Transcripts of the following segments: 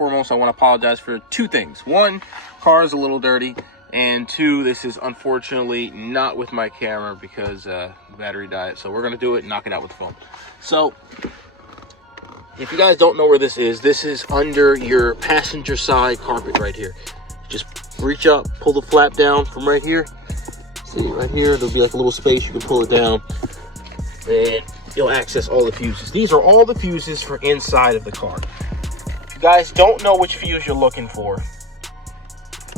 foremost, I want to apologize for two things. One, car is a little dirty. And two, this is unfortunately not with my camera because battery died. So we're going to do it and knock it out with the phone. So if you guys don't know where this is under your passenger side carpet right here. Just reach up, pull the flap down from right here. See right here, there'll be like a little space. You can pull it down and you'll access all the fuses. These are all the fuses for inside of the car. If you guys don't know which fuse you're looking for,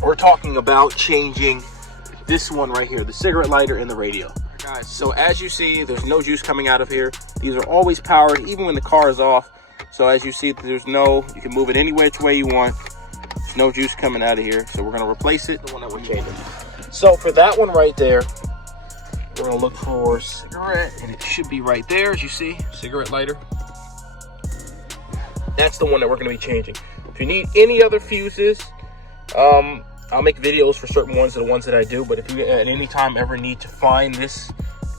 we're talking about changing this one right here, the cigarette lighter and the radio. Guys, so as you see, there's no juice coming out of here. These are always powered, even when the car is off. So as you see, you can move it any which way you want. There's no juice coming out of here. So we're gonna replace it, the one that we're changing. So for that one right there, we're gonna look for cigarette, and it should be right there, as you see, cigarette lighter. That's the one that we're gonna be changing. If you need any other fuses, I'll make videos for certain ones, the ones that I do, but if you at any time ever need to find this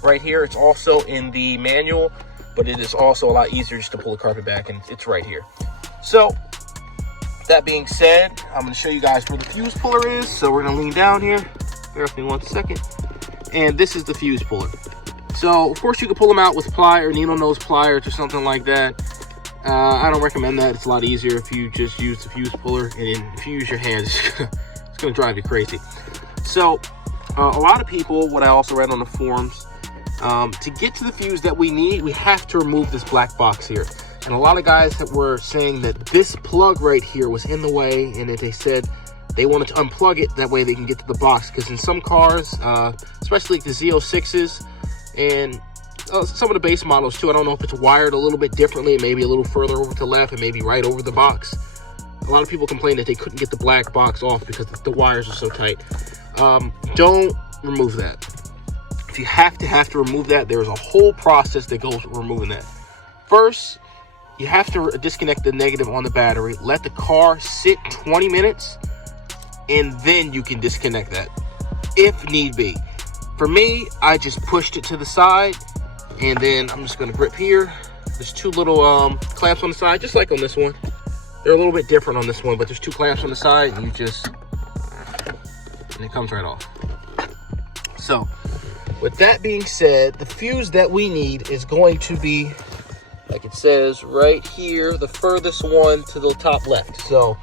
right here, it's also in the manual, but it is also a lot easier just to pull the carpet back, and it's right here. So that being said, I'm going to show you guys where the fuse puller is. So we're going to lean down here. Bear with me 1 second. And this is the fuse puller. So of course you can pull them out with pliers, needle nose pliers or something like that. I don't recommend that. It's a lot easier if you just use the fuse puller, and then if you use your hands, it's going to drive you crazy. So a lot of people, what I also read on the forums, to get to the fuse that we need, we have to remove this black box here. And a lot of guys that were saying that this plug right here was in the way, and that they said they wanted to unplug it, that way they can get to the box. Because in some cars, especially like the Z06s and some of the base models too, I don't know if it's wired a little bit differently, maybe a little further over to the left and maybe right over the box. A lot of people complain that they couldn't get the black box off because the wires are so tight. Don't remove that. If you have to remove that, there's a whole process that goes with removing that. First, you have to disconnect the negative on the battery, let the car sit 20 minutes, and then you can disconnect that if need be. For me, I just pushed it to the side, and then I'm just going to grip here. There's two little clamps on the side, just like on this one. They're a little bit different on this one, but there's two clamps on the side, and it comes right off. So with that being said, the fuse that we need is going to be, like it says right here, the furthest one to the top left. So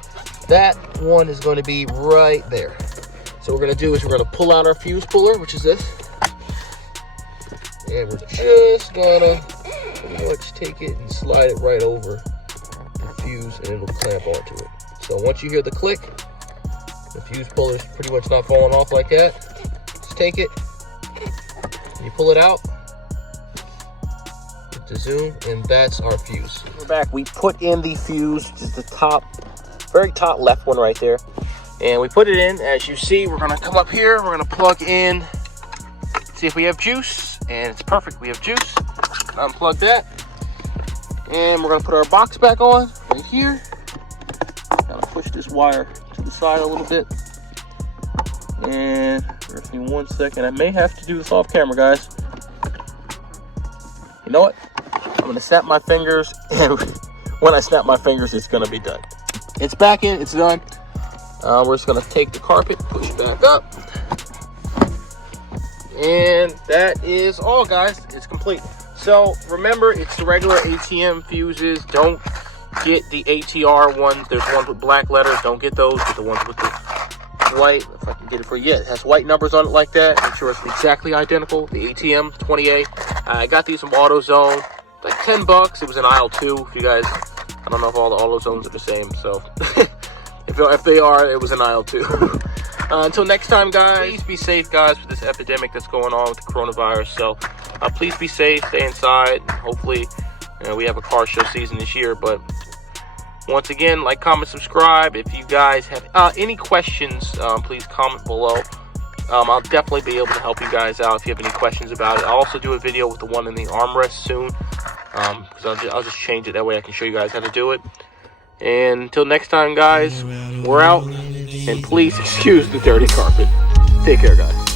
that one is going to be right there. So what we're going to do is we're going to pull out our fuse puller, which is this. And we're just going to pretty much take it and slide it right over the fuse, and it'll clamp onto it. So once you hear the click, the fuse puller is pretty much not falling off like that. Just take it, and you pull it out. To zoom, and that's our fuse. We're back. We put in the fuse, just the top, very top left one right there, and we put it in. As you see, we're going to come up here, we're going to plug in, see if we have juice, and it's perfect. We have juice. Unplug that, and we're going to put our box back on right here. Kind of push this wire to the side a little bit, and give me 1 second. I may have to do this off camera, guys. You know what? I'm going to snap my fingers, and when I snap my fingers, it's going to be done. It's back in. It's done. We're just going to take the carpet, push it back up. And that is all, guys. It's complete. So remember, it's the regular ATM fuses. Don't get the ATR ones. There's ones with black letters. Don't get those. Get the ones with the white. If I can get it for you. It has white numbers on it like that. Make sure it's exactly identical. The ATM 20A. I got these from AutoZone. Like 10 bucks. It was in aisle 2. If you guys, I don't know if all the AutoZones are the same. So if they are, it was in aisle 2. Until next time, guys, please be safe, guys, with this epidemic that's going on with the coronavirus. So please be safe, stay inside. Hopefully, we have a car show season this year. But once again, like, comment, subscribe. If you guys have any questions, please comment below. I'll definitely be able to help you guys out if you have any questions about it. I'll also do a video with the one in the armrest soon, because I'll just change it. That way I can show you guys how to do it. And until next time, guys, we're out. And please excuse the dirty carpet. Take care, guys.